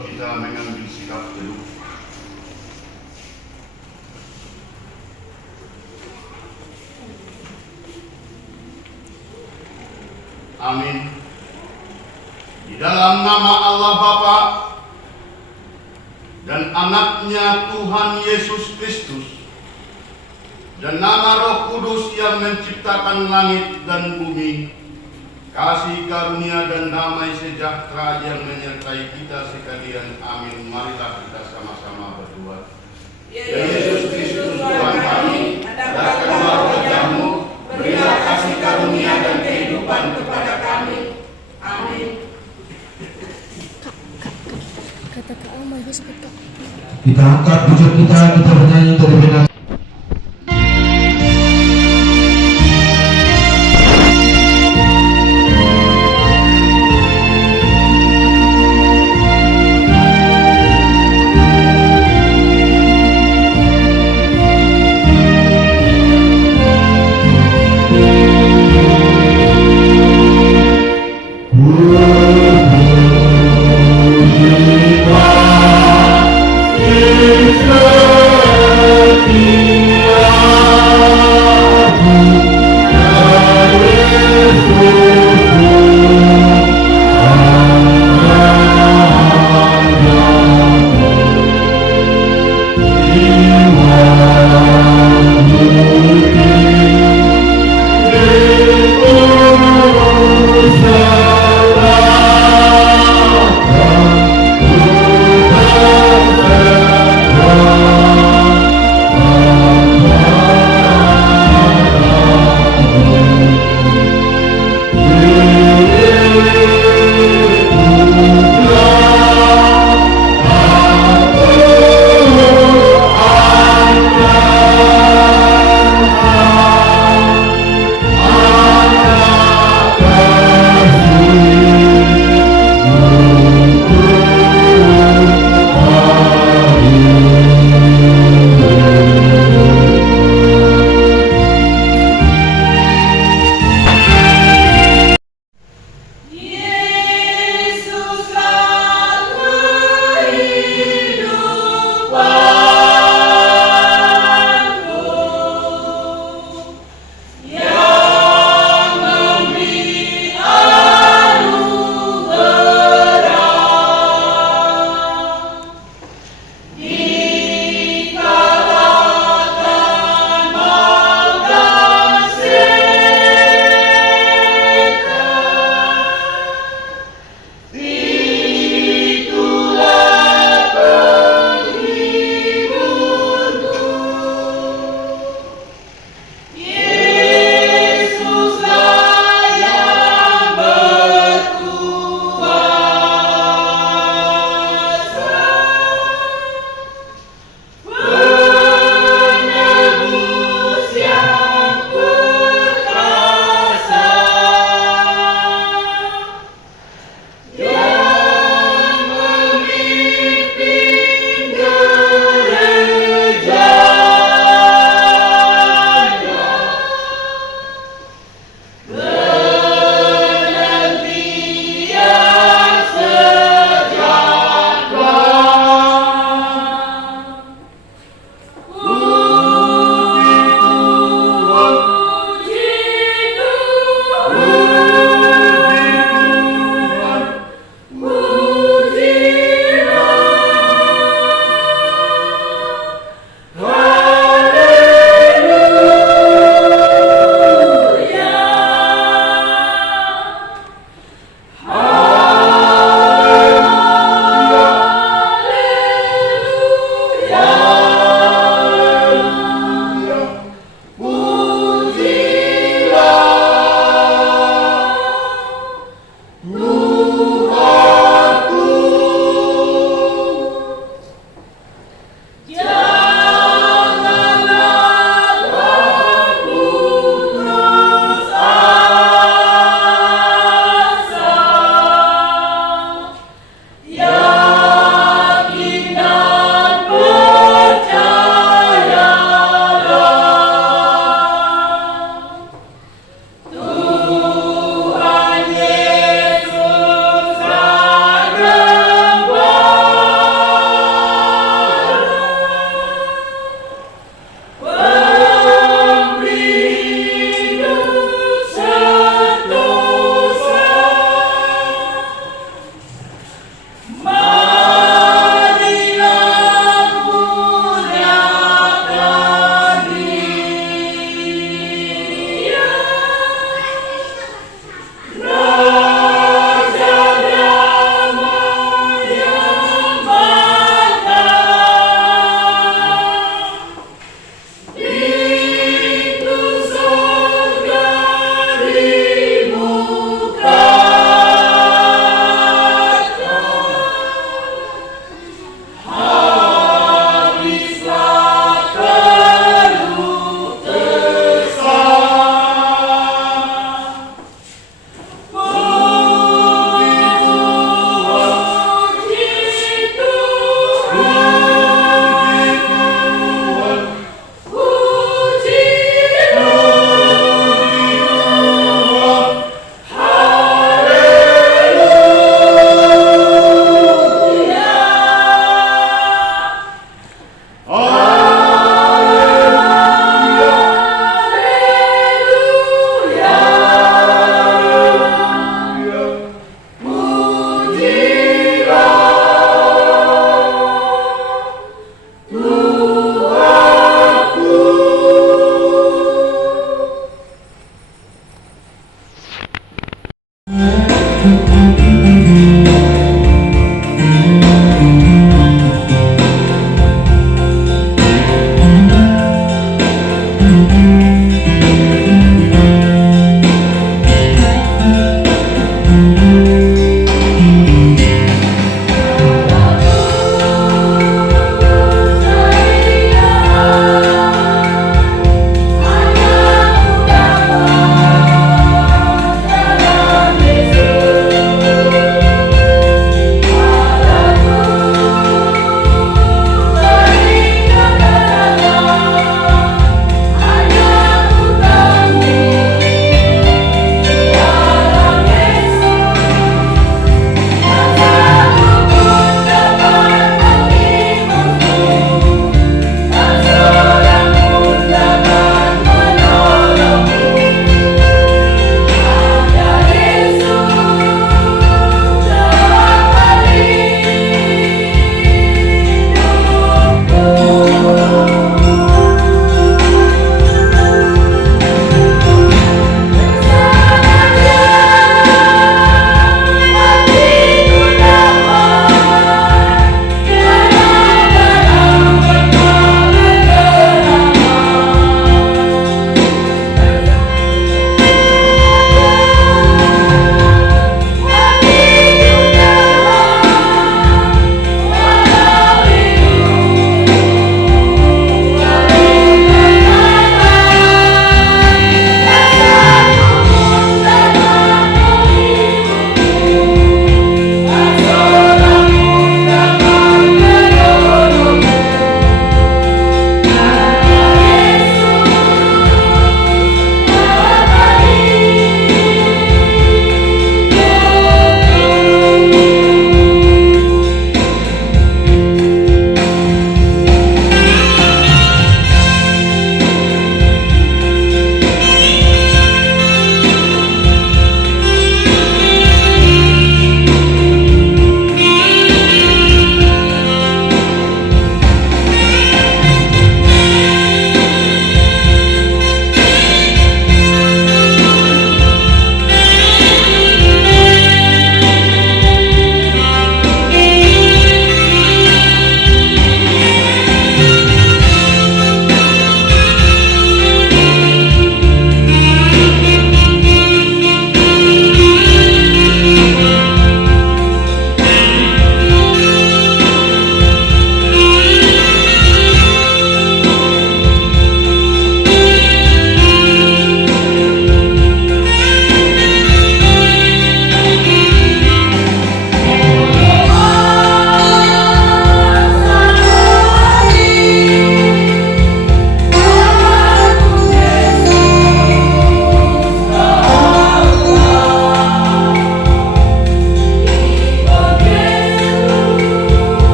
untuk kita mengambil sikap teduh. Amin. Di dalam nama Allah Bapa dan Anaknya Tuhan Yesus Kristus dan nama Roh Kudus yang menciptakan langit dan bumi, kasih karunia dan damai sejahtera yang menyertai kita sekalian. Amin. Marilah kita sama-sama berdoa. Ya Yesus Kristus Tuhan kami, datanglah wajah-Mu, berilah kasih karunia dan kehidupan kepada kami. Amin. Kata Kak Oma, Kak. Kita angkat pujian kita bernyanyi dari benar. Israel.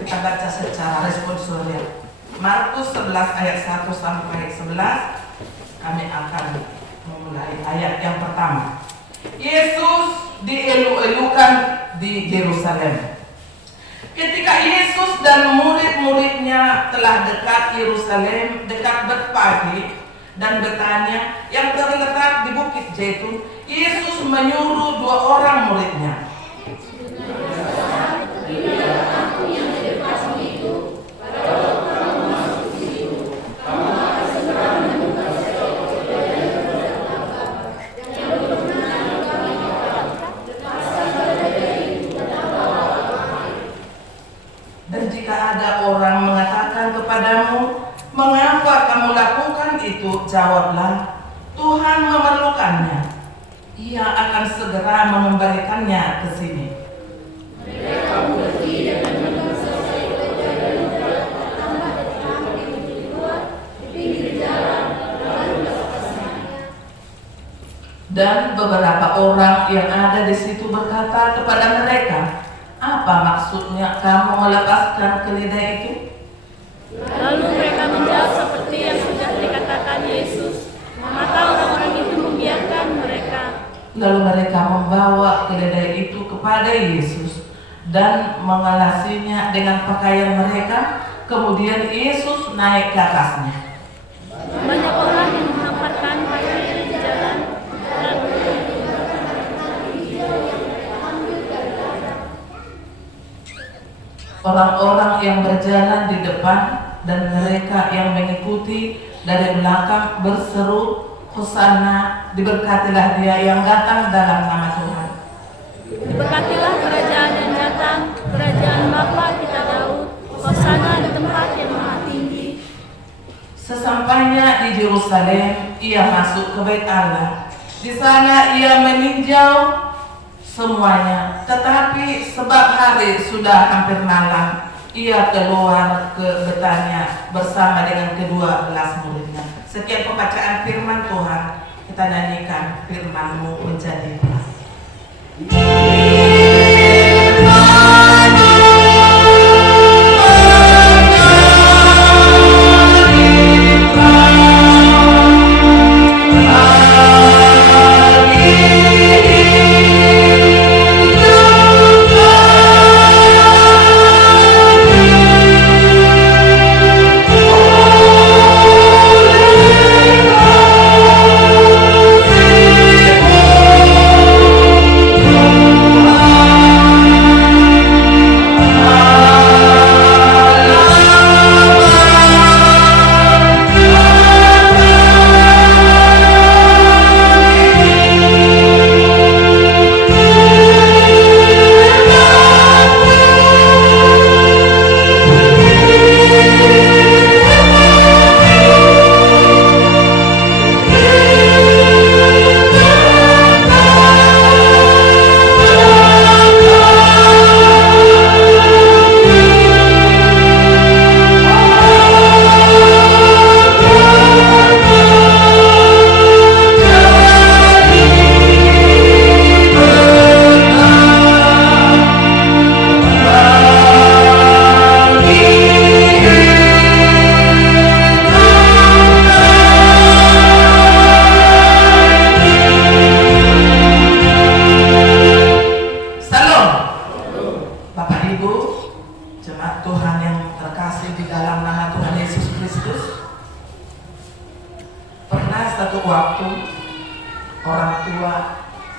kita baca secara responsorial. Markus 11 ayat 1 sampai 11. Kami akan memulai ayat yang pertama. Yesus dielu-elukan di Yerusalem. Ketika Yesus dan murid-muridnya telah dekat Yerusalem, dekat Betfage dan Betania yang terletak di Bukit Zaitun, Yesus menyuruh 2 orang muridnya. Dan jika ada orang mengatakan kepadamu, mengapa kamu lakukan itu? Jawablah, Tuhan memerlukannya. Ia akan segera mengembalikannya ke sini. Dan beberapa orang yang ada di situ berkata kepada mereka, apa maksudnya kamu melepaskan keledai itu? Lalu mereka menjawab seperti yang sudah dikatakan Yesus, maka orang-orang itu membiarkan mereka. Lalu mereka membawa keledai itu kepada Yesus dan mengelasinya dengan pakaian mereka. Kemudian Yesus naik ke atasnya. Banyak orang yang menghamparkan pakaiannya di jalan. Orang-orang yang berjalan di depan dan mereka yang mengikuti dari belakang berseru, Hosana, diberkatilah dia yang datang dalam nama Tuhan. Diberkatilah kerajaan yang datang, kerajaan Bapa kita Daud. Hosana di tempat yang maha tinggi. Sesampainya di Yerusalem, ia masuk ke Bait Allah. Di sana ia meninjau semuanya, tetapi sebab hari sudah hampir malam, ia keluar ke Betania bersama dengan kedua belas muridnya. Sekian pembacaan firman Tuhan. Kita nyanyikan firman-Mu menjadi terang.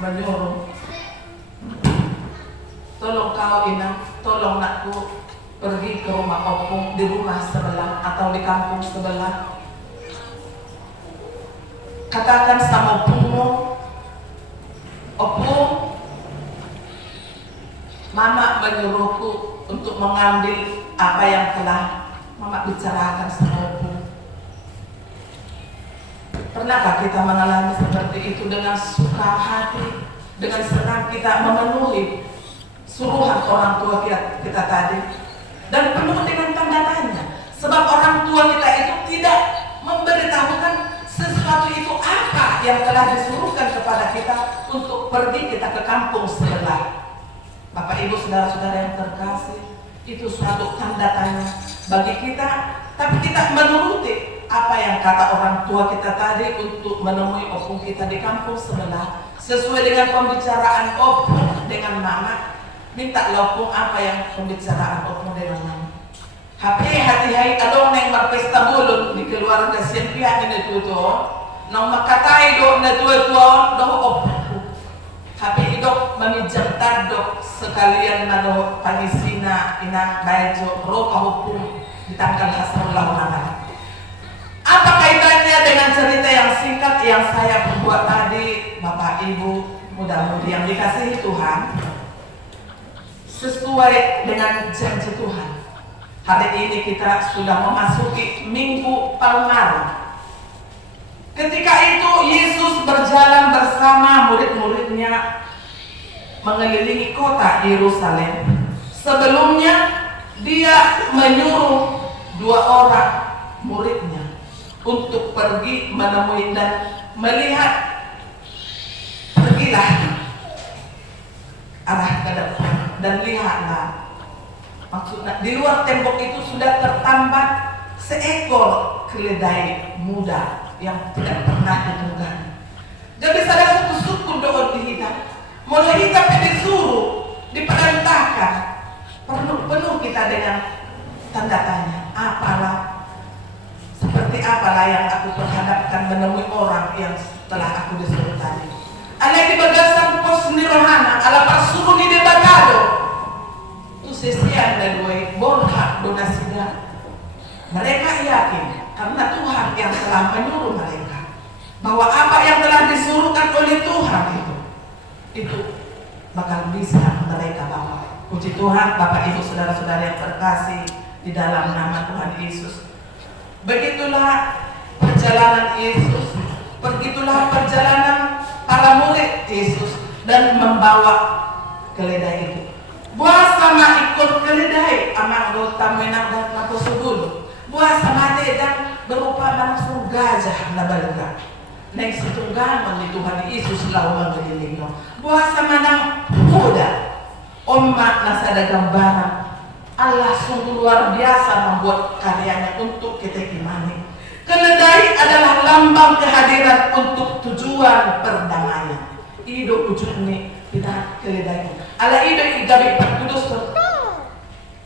menyuruh, tolong kau Ina, tolong nakku pergi ke rumah opung di rumah sebelah atau di kampung sebelah. Katakan sama opungmu, opung, mama menyuruhku untuk mengambil apa yang telah mama bicarakan sama opung. Pernahkah kita mengalami seperti itu dengan suka hati, dengan senang kita memenuhi suruhan orang tua kita tadi, dan penuh dengan tanda tanya, sebab orang tua kita itu tidak memberitahukan sesuatu itu apa yang telah disuruhkan kepada kita untuk pergi kita ke kampung sebelah. Bapak Ibu saudara-saudara yang terkasih, Itu suatu tanda tanya bagi kita, tapi kita menuruti apa yang kata orang tua kita tadi untuk menemui opung kita di kampung sebelah. Sesuai dengan pembicaraan opung dengan mama, minta opung apa yang pembicaraan opung dengan mama. Hati-hati adong neng marpesta bulun di keluarga siang pihak ini tuto, nang makatai do na tuo do opung. Happy idok mamijam tadok sekalian na do panisina ina baijo roka opung ditangkal hasrullah nama. Apa kaitannya dengan cerita yang singkat yang saya perbuat tadi, Bapak Ibu, mudah-mudahan yang dikasihi Tuhan, sesuai dengan janji Tuhan. Hari ini kita sudah memasuki Minggu Palmarum. Ketika itu Yesus berjalan bersama murid-muridnya mengelilingi kota Yerusalem. Sebelumnya dia menyuruh 2 orang muridnya untuk pergi menemui dan melihat, pergilah arah ke depan dan lihatlah. Maksudnya di luar tembok itu sudah tertambat seekor keledai muda yang tidak pernah ditunggangi. Jadi saudara suku-suku doa dihitam, mulai kita disuruh, diperintahkan, penuh kita dengan tanda tanya. Seperti apalah yang aku perhadapkan menemui orang yang telah aku disuruh tadi. Ala di bagasan pos ni rohana, ala parsuruh ni debatado. Sesian dan dua borha donasinya. Mereka yakin karena Tuhan yang telah menyuruh mereka bahwa apa yang telah disuruhkan oleh Tuhan itu bakal bisa mereka bawa. Puji Tuhan, Bapak Ibu saudara-saudara yang terkasih di dalam nama Tuhan Yesus. Begitulah perjalanan Yesus, begitulah perjalanan para murid Yesus dan membawa keledai itu. Buah sama ikut keledai amak rota menang dan kapo subul. Buah sama dan berupa langsung gajah na balga. Neng situnggan di Tuhan Yesus lalu mengelilingi. Buah sama nang muda. Omak nasada gambaran Allah sungguh luar biasa membuat karyanya untuk kita imani. Keledai adalah lambang kehadiran untuk tujuan perdamaian. Hidup ujungnya kita keledai. Ala ide igabi Kudus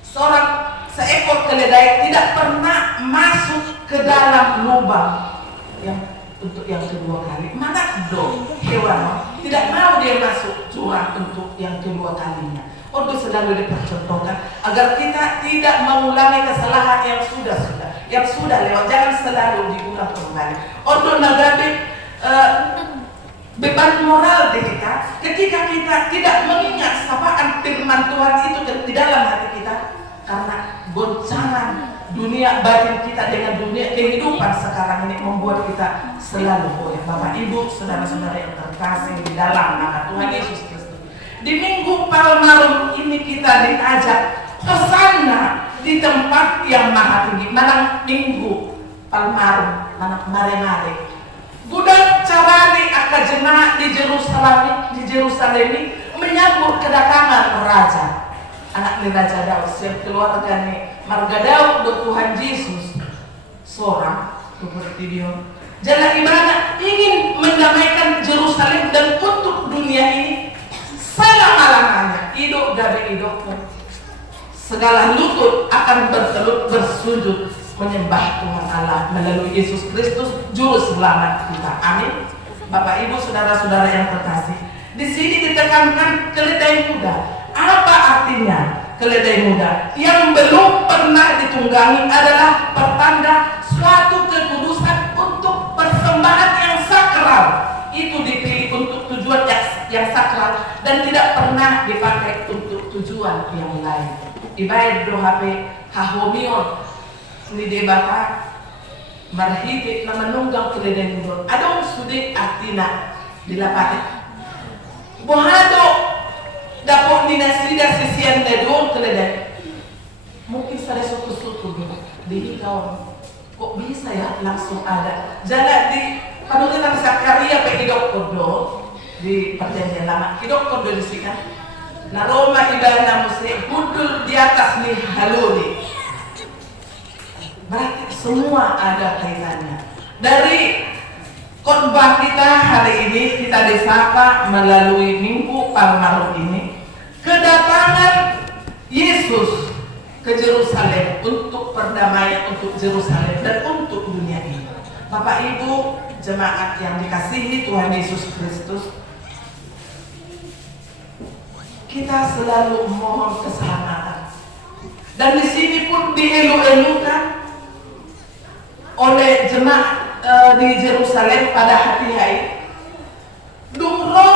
seorang seekor keledai tidak pernah masuk ke dalam lubang yang untuk yang kedua kali. Mana do hewan tidak mau dia masuk jurang untuk yang kedua kalinya. Untuk selalu dipercontohkan agar kita tidak mengulangi kesalahan yang sudah lewat. Jangan selalu diulang kembali. Untuk nagabi beban moral di kita ketika kita tidak mengingat sapaan firman Tuhan itu di dalam hati kita, karena goncangan dunia batin kita dengan dunia kehidupan sekarang ini membuat kita selalu goyah. Bapak Ibu saudara-saudara yang terkasih di dalam nama Tuhan Yesus Kristus, di Minggu Palmarum ini kita diajak ke sana di tempat yang maha tinggi. Manang Minggu Palmarum, manang mare-mare budak carani akan jemaat di Yerusalem ini menyambut kedatangan raja, anak ni Raja Daud, keluarga ni marga Daud do Tuhan Yesus seorang seperti dia. Jalan ibadah ingin mendamaikan Yerusalem dan untuk dunia ini selama-lamanya. Hidup dari hidup segala lutut akan bertelut bersujud menyembah Tuhan Allah melalui Yesus Kristus juru selamat kita. Amin. Bapak Ibu saudara-saudara yang terkasih, di sini ditekankan keledai muda. Apa artinya keledai muda? Yang belum pernah ditunggangi adalah pertanda suatu kekudusan untuk persembahan yang sakral. Itu dipilih untuk tujuan yang sakral dan tidak pernah dipakai untuk tujuan yang lain. Ibarat doa hahomion ni debata marhiti na manunggang keledai muda. Adong sudi artina dilapati. Bohado dapat dinasida sisian na doon keledai. Mungkin sa suku-suku di ikaw kok bisa ya langsung ada. Jalan di panulitan Zakaria pe Hidok Kodo di perjanjian lama. Hidok Kodo disikan Naroma ibana muse budul di atas nih haluli. Berarti semua ada kaitannya. Dari khotbah kita hari ini kita disapa melalui Minggu Palmarum ini, kedatangan Yesus ke Yerusalem untuk perdamaian untuk Yerusalem dan untuk dunia ini. Bapak Ibu jemaat yang dikasihi Tuhan Yesus Kristus, kita selalu mohon keselamatan. Dan di sini pun dielu-elukan oleh jemaat di Yerusalem pada hati hari. Dumro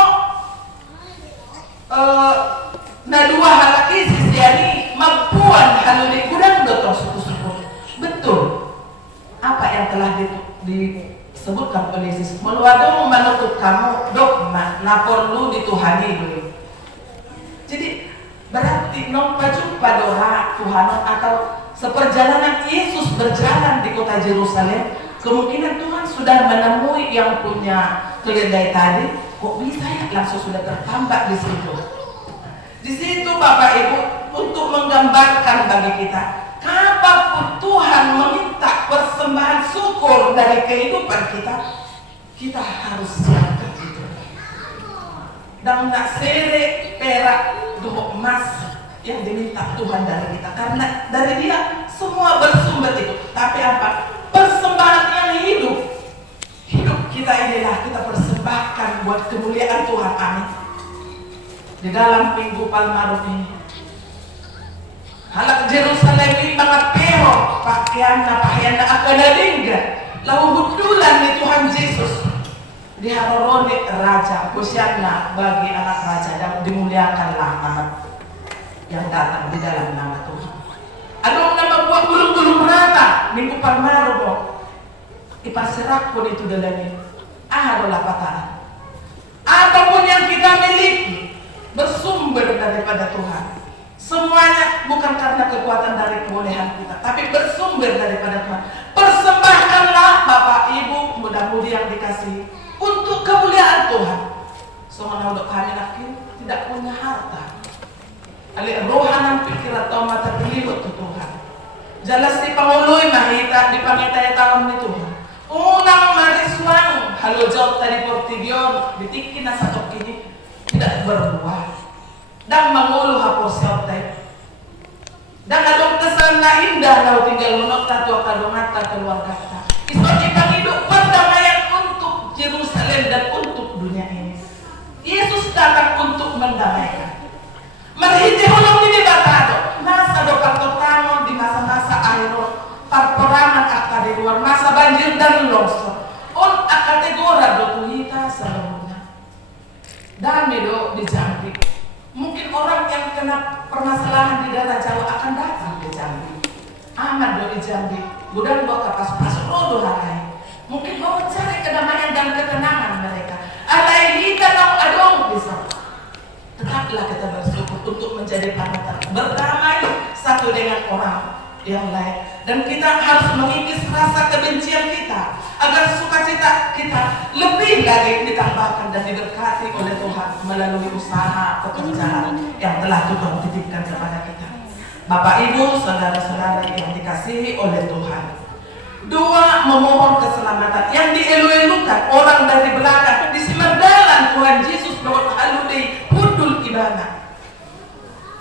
na dua halaki sisiani mampuan haluni kudang dotong suku-suku. Betul. Apa yang telah disebutkan oleh Yesus. Meluadong menutup kamu dogma na perlu dituhani dulu. Jadi berarti jumpa doa Tuhan atau seperjalanan Yesus berjalan di kota Yerusalem, kemungkinan Tuhan sudah menemui yang punya keledai tadi. Kok bisa ya langsung sudah tertambah di situ. Di situ Bapak Ibu untuk menggambarkan bagi kita, kapanpun Tuhan meminta persembahan syukur dari kehidupan kita, kita harus siapkan itu. Dan nak sere perak doh emas yang diminta Tuhan dari kita, karena dari Dia semua bersumber itu. Tapi apa? Persembahan yang hidup kita inilah kita persembahkan buat kemuliaan Tuhan. Amin. Di dalam Minggu Palmarum ini, halak Yerusalem ini banget pero pakaian akan adingga lalu hudulan di Tuhan Yesus diharoroni raja kusyana bagi anak raja dan dimuliakanlah nama yang datang di dalam nama Tuhan. Ada nama buat belum rata Minggu Palmarum ipasirak pun itu dalani aharolah pataan. Apapun yang kita miliki bersumber daripada Tuhan. Semuanya bukan karena kekuatan dari kebolehan kita, tapi bersumber daripada Tuhan. Persembahkanlah Bapak Ibu muda-mudi yang dikasihi untuk kemuliaan Tuhan. Soalnya untuk kami laki tidak punya harta. Ali rohanan pikir atau mata diliwat ke Tuhan. Jelas di pangului mahita di pangitai tahun itu Tuhan. Unang mariswang halo jauh tadi portigion ditikin nasa kini tidak berbuah. Dan menguluh hapus siotay. Dan adong kesan na indah lau tinggal menot tatua kalungata keluarga kita. Iso kita hidup perdamaian untuk Yerusalem dan untuk dunia ini. Yesus datang untuk mendamaikan. Merhiti hulung ini batado. Masa dokar totamo di masa-masa akhir perperangan akan di luar masa banjir dan longsor. On akategora dokuhita sebelumnya. Dami do di Jambi. Mungkin orang yang kena permasalahan di daerah Jawa akan datang ke Jambi. Amat do di Jambi. Gudang buat kapas-pas rodo harai. Mungkin mau cari kedamaian dan ketenangan mereka. Alai kita nong adong bisa. Tetaplah kita bersyukur untuk menjadi panutan, berdamai satu dengan orang yang lain. Dan kita harus mengikis rasa kebencian kita agar sukacita kita lebih lagi ditambahkan dan diberkati oleh Tuhan melalui usaha pekerjaan yang telah Tuhan titipkan kepada kita. Bapak Ibu, saudara-saudara yang dikasihi oleh Tuhan. Dua, memohon keselamatan yang dielu-elukan orang dari belakang di simerdalan Tuhan Yesus bahwa haludei hudul ibana.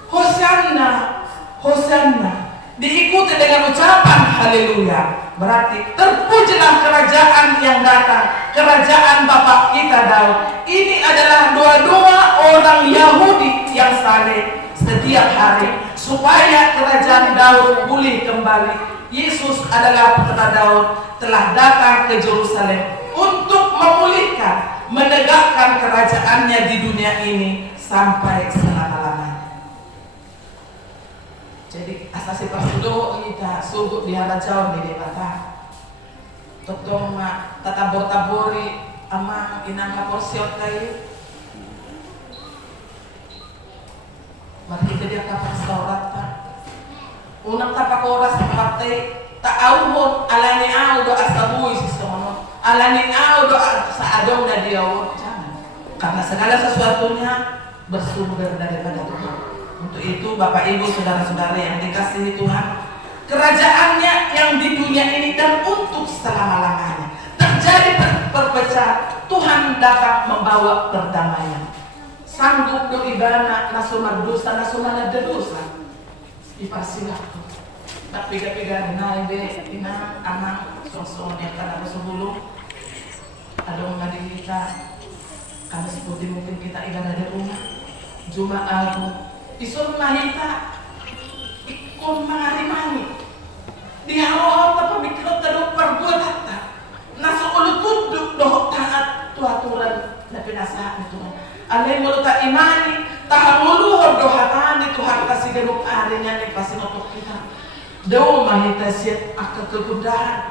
Hosanna, Hosanna diikuti dengan ucapan haleluya. Berarti terpujilah kerajaan yang datang, kerajaan Bapak kita Daud. Ini adalah doa-doa orang Yahudi yang saleh setiap hari supaya kerajaan Daud pulih kembali. Yesus adalah putra Daud, telah datang ke Yerusalem untuk memulihkan, menegakkan kerajaannya di dunia ini sampai selama-lamanya. Jadi asasi persudo kita subuh di hara jauh di debata. Totong tatabor-tabori ama inang kaporsiot kayo. Mari dia kapan saurat ta. Unang tapakoras sa patay taawon alani do asabuy si sono. Alani do sa adong na diaw. Jangan. Karena segala sesuatunya bersumber daripada Tuhan. Untuk itu Bapak Ibu saudara-saudara yang dikasihi Tuhan, kerajaannya yang di dunia ini dan untuk selama-lamanya terjadi perpecahan, Tuhan datang membawa perdamaian. Sanggup do ibana nasumar dosa nasumana dosa dipersilahkan. Tak pega-pega naik be ina anak sosok yang kada sebelum ada ngadi kita karena seperti mungkin kita ibadah di rumah Jumat isun mahita ikon mangari-mani di haro-haro pemikiran tadu perbuat hatta naso ulu tunduk doh taat tu aturan na pinasahan itu alay mo ta imani tahamulu doh hatani Tuhan kasih ganuk arinya ni pasinotok kita daw mahita siya akka kegundahan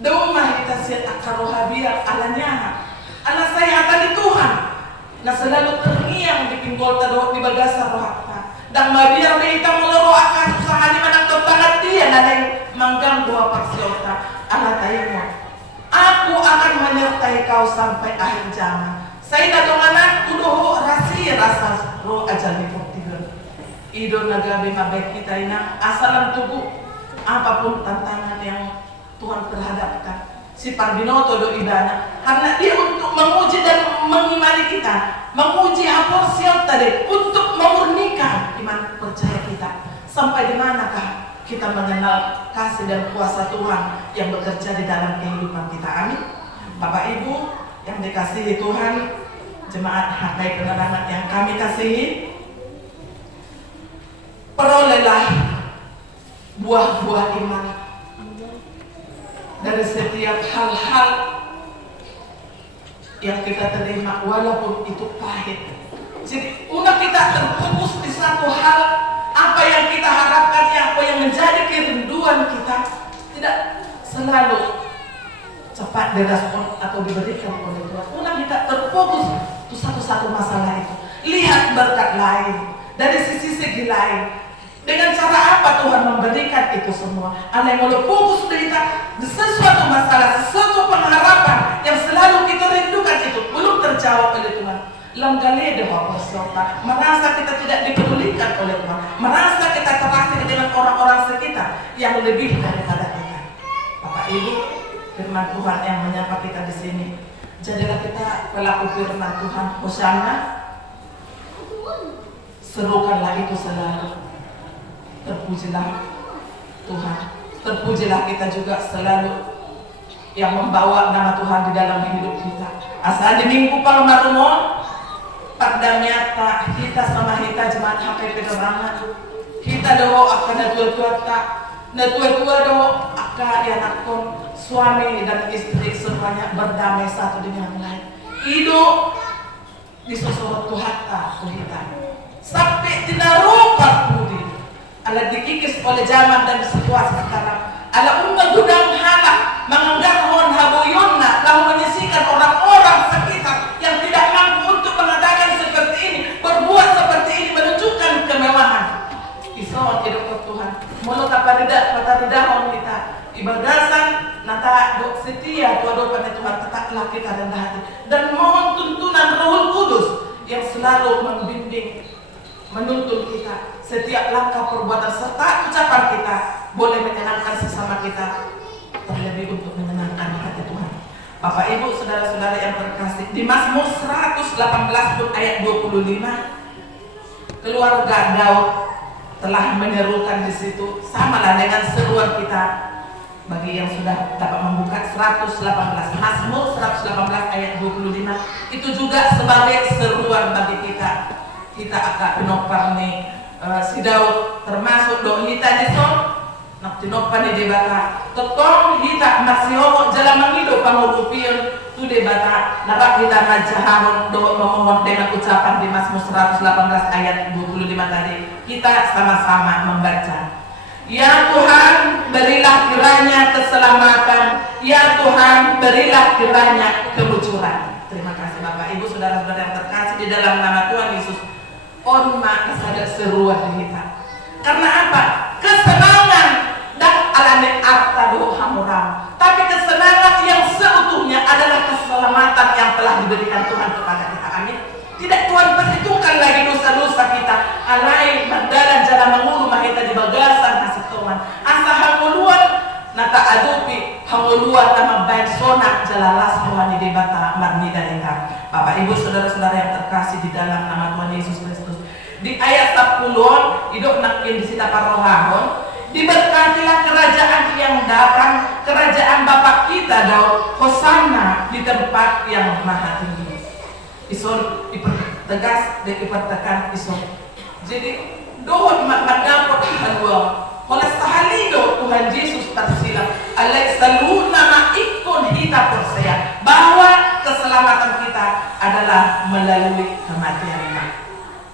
daw mahita siya akka rohabiak alanya ala saya tadi Tuhan na selalu terngiang di pinggol tado di bagasa rohakta dan mabiar kita mularo akan usaha di manang tangan dia na yang manggang buah persiota ala tayo mo aku akan menyertai kau sampai akhir zaman saya datang anak tuduh rasa roh ajal ni Ido nagabi mabek kita ina asalan tubuh apapun tantangan yang Tuhan terhadapkan si Parbinoto do idana karena dia untuk menguji dan mengimani kita menguji aporsial tadi untuk memurnikan iman percaya kita sampai di manakah kita mengenal kasih dan kuasa Tuhan yang bekerja di dalam kehidupan kita. Amin. Bapak Ibu yang dikasihi Tuhan, jemaat Hakai Penerangan yang kami kasihi, perolehlah buah-buah iman dari setiap hal-hal yang kita terima walaupun itu pahit. Jadi udah kita terfokus di satu hal, apa yang kita harapkan, apa yang menjadi kerinduan kita tidak selalu cepat direspon atau diberikan oleh Tuhan. Udah kita terfokus itu satu-satu masalah itu. Lihat berkat lain dari sisi-sisi lain. Dengan cara apa Tuhan memberikan itu semua? Anda yang mau fokus kita di sesuatu masalah, sesuatu pengharapan yang selalu kita rindukan itu belum terjawab oleh Tuhan. Langgale deh bersyukur, merasa kita tidak dipedulikan oleh Tuhan, merasa kita terasing dengan orang-orang sekitar yang lebih daripada kita. Bapak Ibu, firman Tuhan yang menyapa kita di sini. Jadilah kita pelaku firman Tuhan. Hosana, serukanlah itu selalu. Terpujilah Tuhan, terpujilah kita juga selalu yang membawa nama Tuhan di dalam hidup kita. Asal di minggu palmarumon, pada nyata kita sama kita jemaat Hakai Penerangan, kita doa akan natua-tua doa akan yanakon suami dan istri semuanya berdamai satu dengan lain. Hidup di sosok Tuhan kita sampai tidak rupa budi. Ala dikikis oleh zaman dan situasi sekarang. Ala umma gudang halak menganggapkan habuyonna lalu menyisikan orang-orang sekitar yang tidak mampu untuk mengadakan seperti ini, berbuat seperti ini, menunjukkan kemewahan. Isawat hidup Tuhan. Mulut apa tidak kita ibadasan nata dok setia tuado pada Tuhan tetaplah kita rendah hati dan mohon tuntunan Roh Kudus yang selalu membimbing, menuntun kita setiap langkah perbuatan serta ucapan kita boleh menyenangkan sesama kita, terlebih untuk menyenangkan hati Tuhan. Bapak Ibu saudara-saudara yang terkasih, di Mazmur 118 pun ayat 25, keluarga Daud telah menyerukan di situ samalah dengan seruan kita. Bagi yang sudah dapat membuka 118, Mazmur 118 ayat 25 itu juga sebagai seruan bagi kita. Kita akan penoparni si Daud termasuk do hita dison nak tinopani de bata totong hita masih jalan mangido pangurupion tu de bata narak kita ngajahon do memohon dengan ucapan di Mazmur 118 ayat 25 tadi. Kita sama-sama membaca. Ya Tuhan, berilah kiranya keselamatan. Ya Tuhan, berilah kiranya kemujuran. Terima kasih Bapak Ibu saudara-saudara yang terkasih di dalam nama Tuhan Yesus. Orma kepada seruan kita. Karena apa? Kesenangan dan alane arta do hamuram. Tapi kesenangan yang seutuhnya adalah keselamatan yang telah diberikan Tuhan kepada kita. Amin. Tidak Tuhan perhitungkan lagi alai magdalan jalan mangulu mahita di bagasan hasituan asa hanguluan nata adupi hanguluan na magbayad sonak jalalas Tuhan di bata marnida ika. Bapak Ibu saudara-saudara yang terkasih di dalam nama Tuhan Yesus Kristus, di ayat 10 hidup nakin di sita parohahon, diberkatilah kerajaan yang datang, kerajaan Bapa kita Daud, hosana di tempat yang maha tinggi. Isor dipertegas dan dipertekan isor. Jadi dohon magdapot halwa. Oleh sahalido Tuhan Yesus tersilam alai saluna maikon hita persaya bahwa keselamatan kita adalah melalui kematian.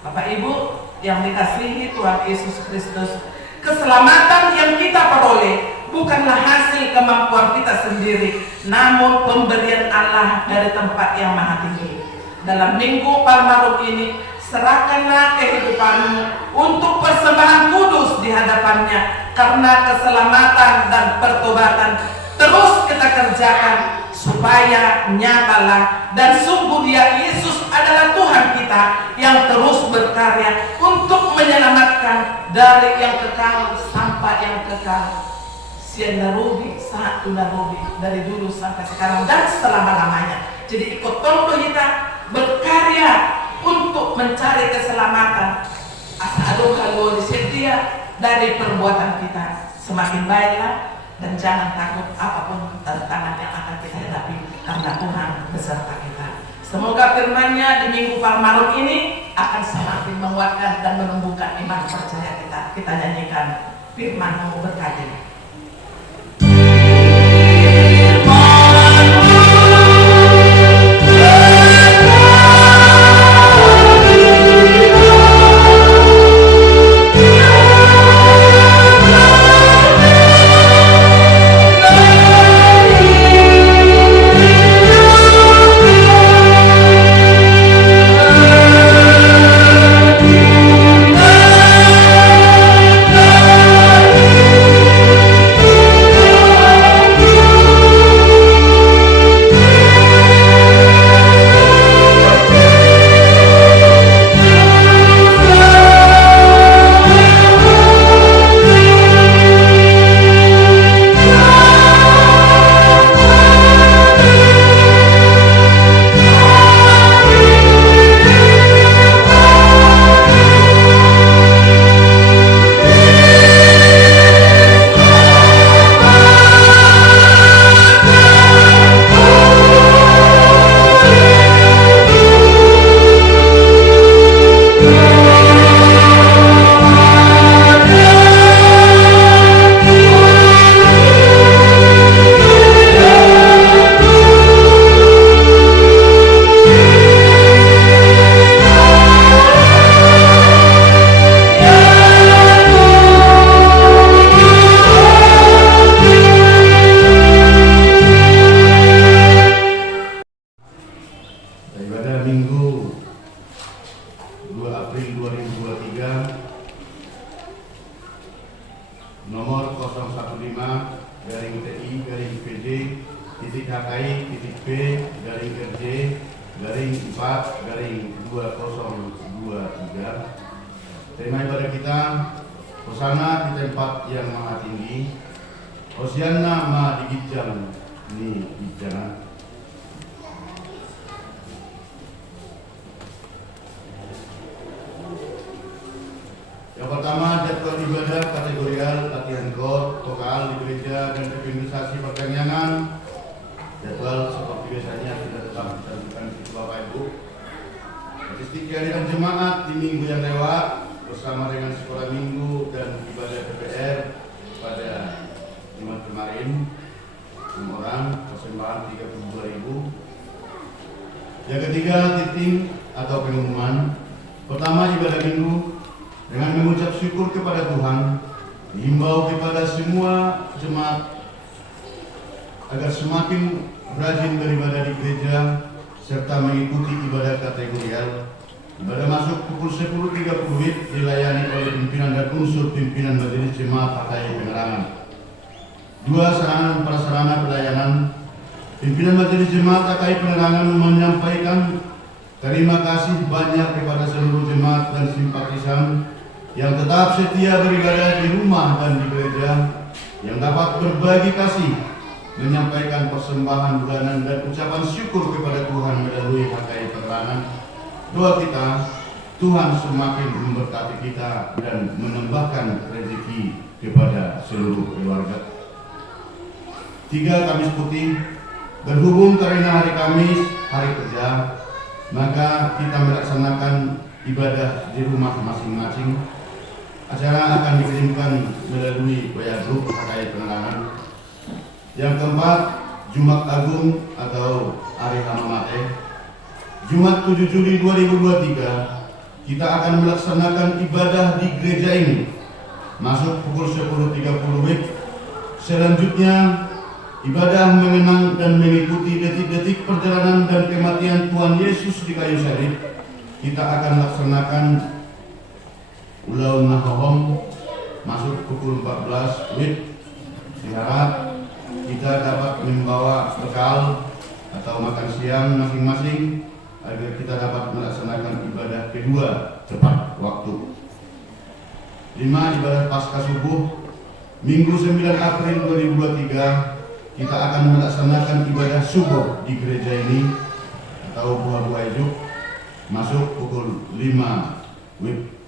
Bapak Ibu yang dikasihi Tuhan Yesus Kristus, keselamatan yang kita peroleh bukanlah hasil kemampuan kita sendiri, namun pemberian Allah dari tempat yang maha tinggi. Dalam Minggu Palmarum ini, serahkanlah kehidupanmu untuk persembahan kudus di hadapannya, karena keselamatan dan pertobatan terus kita kerjakan supaya nyatalah dan sungguh Dia Yesus adalah Tuhan kita yang terus berkarya untuk menyelamatkan dari yang kekal sampai yang kekal. Sian narubi saat narubi dari dulu sampai sekarang dan selama-lamanya. Jadi ikut tolong kita berkarya untuk mencari keselamatan. Asal kalau disedia dari perbuatan kita semakin baiklah, dan jangan takut apapun tantangan yang akan kita hadapi karena Tuhan beserta kita. Semoga firman-Nya di Minggu Palmarum ini akan semakin menguatkan dan menumbuhkan iman percaya kita. Kita nyanyikan firman-Mu berkati. Tema ibadah kita, hosana di tempat yang maha tinggi, hosianna ma digijang ni gijana. Yang pertama, jadwal ibadah kategorial latihan KOR, vokal di gereja dan organisasi perkanyangan. Jadwal seperti biasanya sudah tetap disampaikan di Bapak Ibu. Statistik kehadiran jemaat di minggu yang lewat bersama dengan sekolah minggu dan ibadah PPR pada Jumat kemarin 6 orang, persembahan 32.000. Yang ketiga, titik atau pengumuman. Pertama, ibadah minggu dengan mengucap syukur kepada Tuhan, dihimbau kepada semua jemaat agar semakin rajin beribadah di gereja serta mengikuti ibadah kategorial. Ibadah masuk pukul 10.30 dilayani oleh pimpinan dan unsur pimpinan majelis jemaat pakai penerangan. 2. Sarana dan prasarana pelayanan. Pimpinan majelis jemaat pakai penerangan menyampaikan Terima kasih banyak kepada seluruh jemaat dan simpatisan yang tetap setia beribadah di rumah dan di gereja, yang dapat berbagi kasih, menyampaikan persembahan bulanan dan ucapan syukur kepada Tuhan melalui HKI Penerangan. Doa kita, Tuhan semakin memberkati kita dan menambahkan rezeki kepada seluruh keluarga. 3 Kamis Putih, berhubung karena hari Kamis, hari kerja, maka kita melaksanakan ibadah di rumah masing-masing. Acara akan dikirimkan melalui WA Group HKI Penerangan. Yang keempat, Jumat Agung atau Hari Hamamate. Jumat 7 Juli 2023, kita akan melaksanakan ibadah di gereja ini. Masuk pukul 10.30 WIB. Selanjutnya, ibadah mengenang dan mengikuti detik-detik perjalanan dan kematian Tuhan Yesus di kayu salib. Kita akan laksanakan Ulau Nahohom masuk pukul 14 WIB. Diharap kita dapat membawa bekal atau makan siang masing-masing agar kita dapat melaksanakan ibadah kedua tepat waktu. 5. Ibadah Paskah Subuh Minggu 9 April 2023, kita akan melaksanakan ibadah subuh di gereja ini atau buah-buah hidup masuk pukul 5 WIB.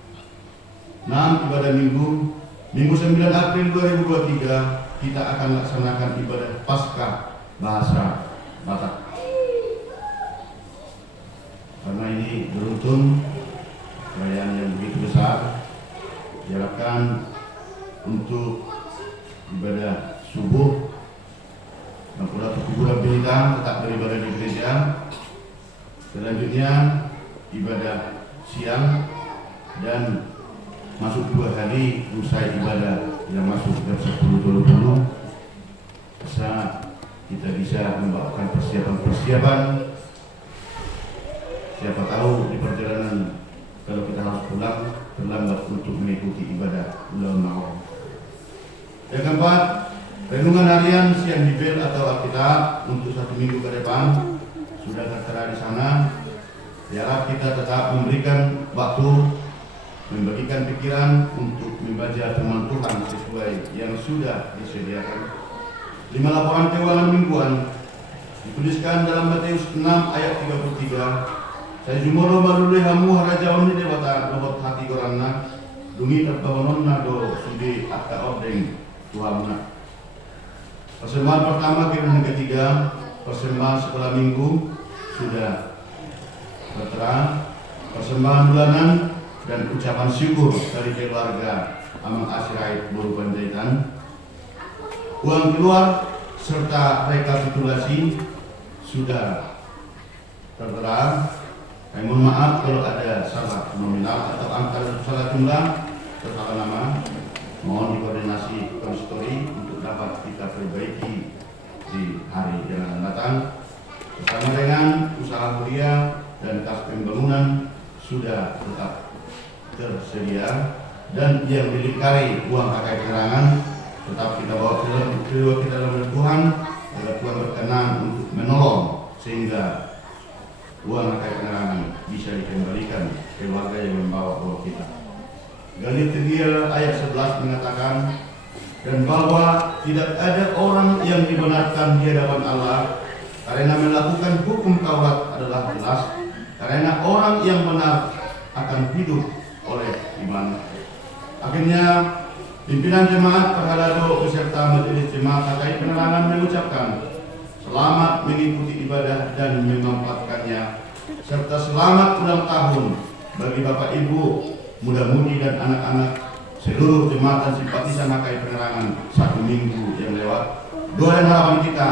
6. Ibadah Minggu 9 April 2023, kita akan laksanakan ibadah Paskah bahasa Batak. Karena ini beruntun perayaan yang begitu besar, diharapkan untuk ibadah subuh dan pula perkuburan berita tetap beribadah di gereja. Selanjutnya ibadah siang dan masuk 2 hari usai ibadah yang masuk jam 10.20, kita bisa membawakan persiapan. Siapa tahu di perjalanan kalau kita harus pulang terlambat untuk mengikuti ibadah ulang tahun. Yang keempat, renungan harian siang Bibel atau Alkitab untuk 1 minggu ke depan sudah tertera di sana. Diharap kita tetap memberikan waktu, membagikan pikiran untuk membaca firman Tuhan sesuai yang sudah disediakan. 5 laporan keuangan mingguan dituliskan dalam Matius 6 ayat 33. Saya jumoro balule hamu harajaon ni dewata lobot hati goranna dungi terbangunna do sudi akta ordeng tuhamna. Persembahan pertama dan ketiga, persembahan sekolah minggu sudah tertera. Persembahan bulanan dan ucapan syukur dari keluarga Amang Asirait Boru Panjaitan. Uang keluar serta rekapitulasi sudah tertera. Kami mohon maaf kalau ada salah nominal atau angka salah jumlah atau salah nama. Mohon dikoordinasi konsistori untuk dapat kita perbaiki di hari yang akan datang. Bersama dengan usaha kuliah dan kas pembangunan sudah tetap tersedia, dan yang dilingkari uang HKI Penerangan tetap kita bawa ke dalam Tuhan agar Tuhan berkenan untuk menolong sehingga uang HKI Penerangan bisa dikembalikan ke warga yang membawa uang kita. Galatia ayat 11 mengatakan, dan bahwa tidak ada orang yang dibenarkan di hadapan Allah karena melakukan hukum Taurat adalah jelas, karena orang yang benar akan hidup oleh iman. Akhirnya pimpinan jemaat Perhalado beserta majelis jemaat HKI Penerangan mengucapkan selamat mengikuti ibadah dan memanfaatkannya, serta selamat ulang tahun bagi Bapak Ibu, muda-mudi dan anak-anak seluruh jemaat dan simpatisan HKI Penerangan 1 minggu yang lewat. Doa dan harapan kita,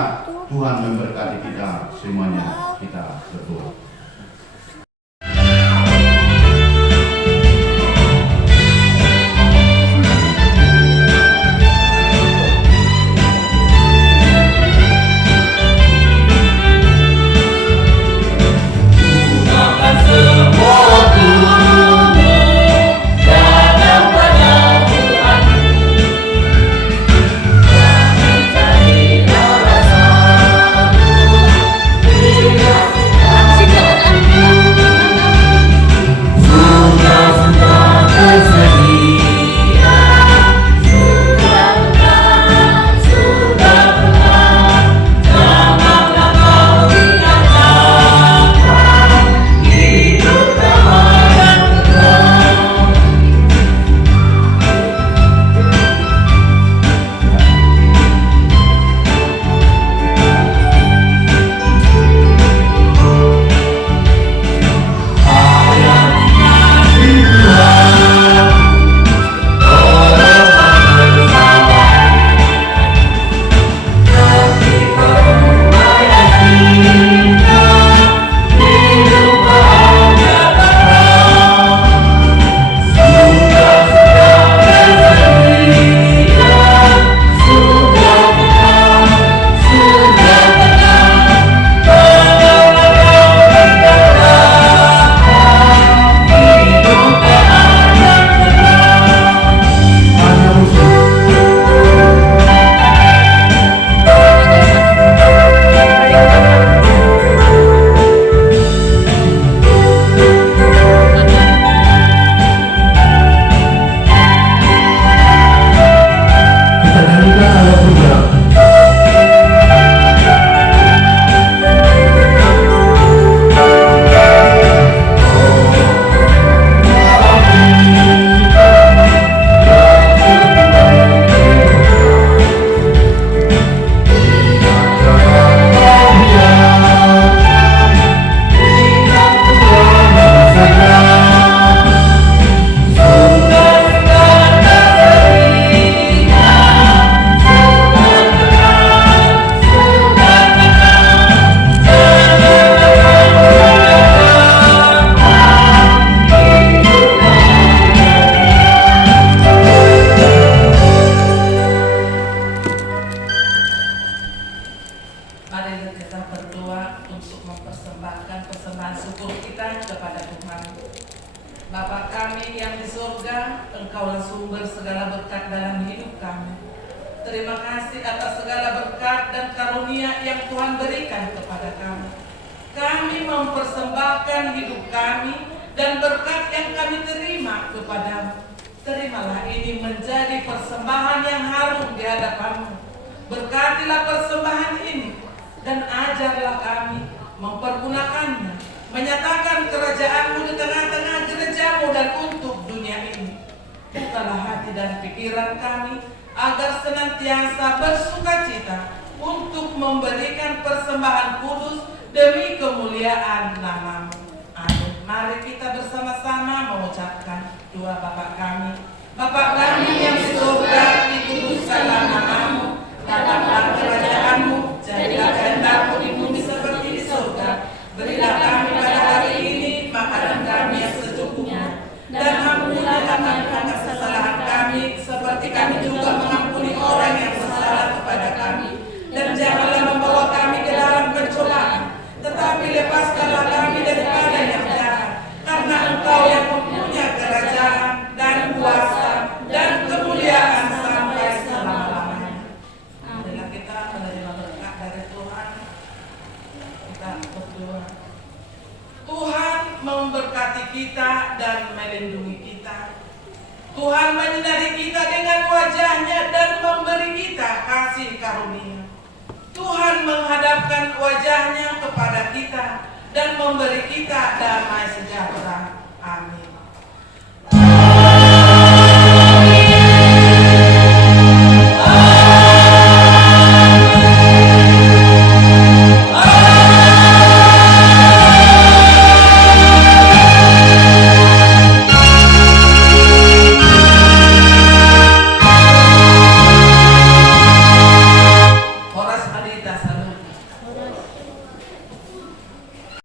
Tuhan memberkati kita semuanya. Kita berdoa. Aksi sumber segala berkat dalam hidup kami. Terima kasih atas segala berkat dan karunia yang Tuhan berikan kepada kami. Kami mempersembahkan hidup kami dan berkat yang kami terima kepadamu. Terimalah ini menjadi persembahan yang harum di hadapanmu. Berkatilah persembahan ini dan ajarlah kami mempergunakannya, menyatakan kerajaan-Mu di tengah-tengah gereja-Mu dan untuk dunia ini. Bukalah hati dan pikiran kami agar senantiasa bersukacita untuk memberikan persembahan kudus demi kemuliaan nama-Mu. Amin. Mari kita bersama-sama mengucapkan doa Bapa kami. Bapa kami yang di surga, dikuduskanlah nama-Mu, datanglah kerajaan-Mu, jadilah kehendak-Mu di bumi seperti di surga. Berilah kami pada hari ini makanan kami yang secukupnya, dan ampunilah kami akan kesalahan kami, seperti kami juga mengampuni orang yang bersalah kepada kami. Dan janganlah membawa kami ke dalam pencobaan, tetapi lepaskanlah kami daripada yang jahat, karena Engkau yang mempunyai kerajaan dan kuasa dan kemuliaan sampai selama-lamanya. Marilah kita menerima berkat dari Tuhan. Kita berdoa. Tuhan memberkati kita dan melindungi kita. Tuhan menyinari kita dengan wajah-Nya dan memberi kita kasih karunia. Tuhan menghadapkan wajah-Nya kepada kita dan memberi kita damai sejahtera. Amin.